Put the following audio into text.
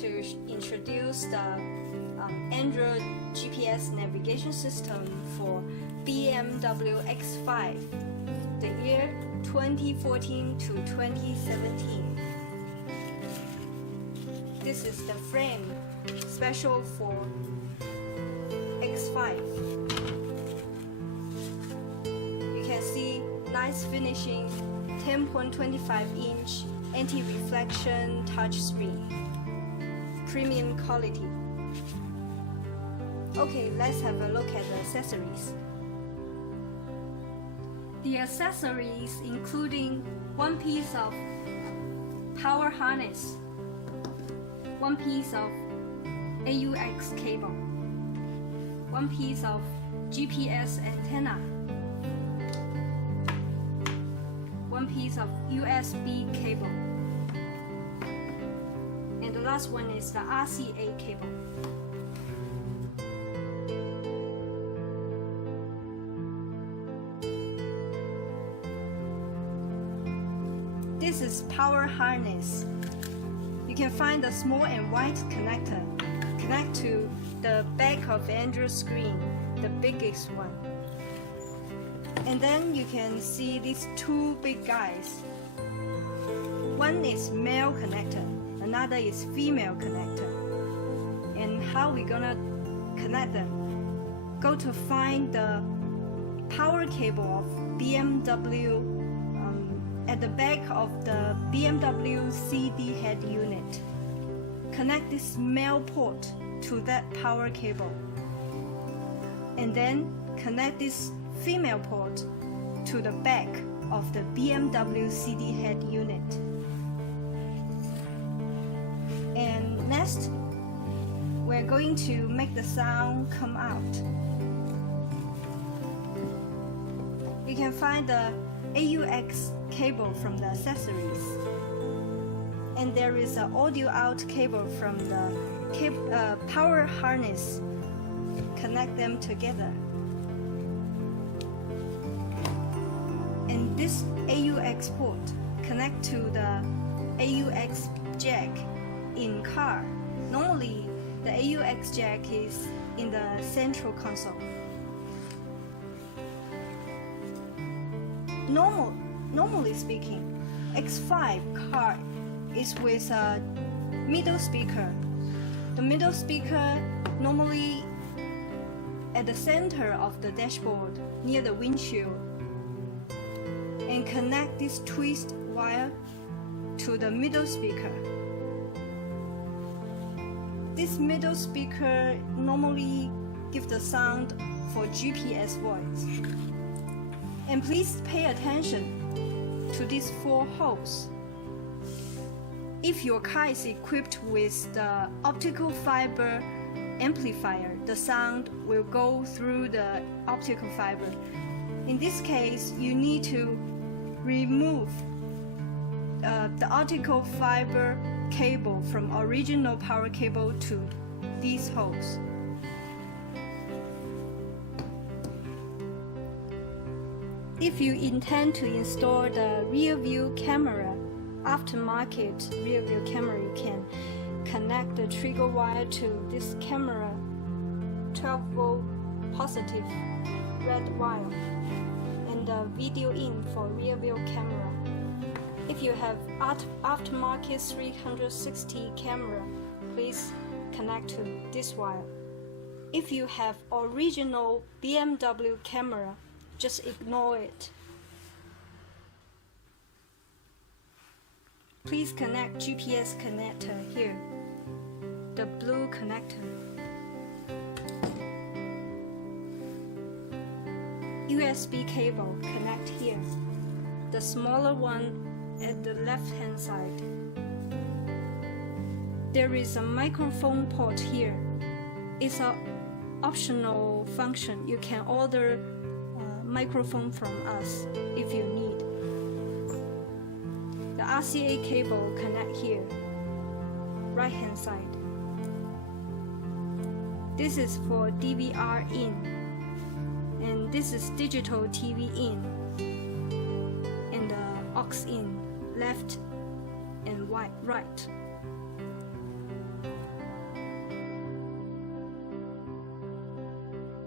to introduce the Android GPS navigation system for BMW X5, the year 2014 to 2017. This is the frame special for X5. You can see nice finishing 10.25-inch anti-reflection touchscreen, premium quality. Okay, let's have a look at the accessories. The accessories including one piece of power harness, one piece of AUX cable, one piece of GPS antenna, one piece of USB cable, and the last one is the RCA cable. This is power harness. You can find the small and white connector. Connect to the back of Android screen, the biggest one. And then you can see these two big guys. One is male connector, another is female connector. And how we gonna connect them? Go to find the power cable of BMW at the back of the BMW CD head unit. Connect this male port to that power cable, and then connect this female port to the back of the BMW CD head unit. And next, we're going to make the sound come out. You can find the AUX cable from the accessories, and there is an audio out cable from the power harness. Connect them together, and this AUX port connect to the AUX jack in car. Normally the AUX jack is in the central console. Normally speaking, X5 car is with a middle speaker. The middle speaker normally at the center of the dashboard near the windshield, and connect this twist wire to the middle speaker. This middle speaker normally gives the sound for GPS voice. And please pay attention to these four holes. If your car is equipped with the optical fiber amplifier, the sound will go through the optical fiber. In this case, you need to remove the optical fiber cable from original power cable to these holes. If you intend to install the rear view camera, aftermarket rear view camera, you can connect the trigger wire to this camera 12-volt positive red wire, and the video in for rear view camera. If you have aftermarket 360 camera, please connect to this wire. If you have original BMW camera, just ignore it. Please connect GPS connector here, the blue connector. USB cable connect here, the smaller one at the left hand side. There is a microphone port here. It's an optional function. You can order microphone from us if you need. The RCA cable connect here, right hand side. This is for DVR in, and this is digital TV in, and the aux in, left and right.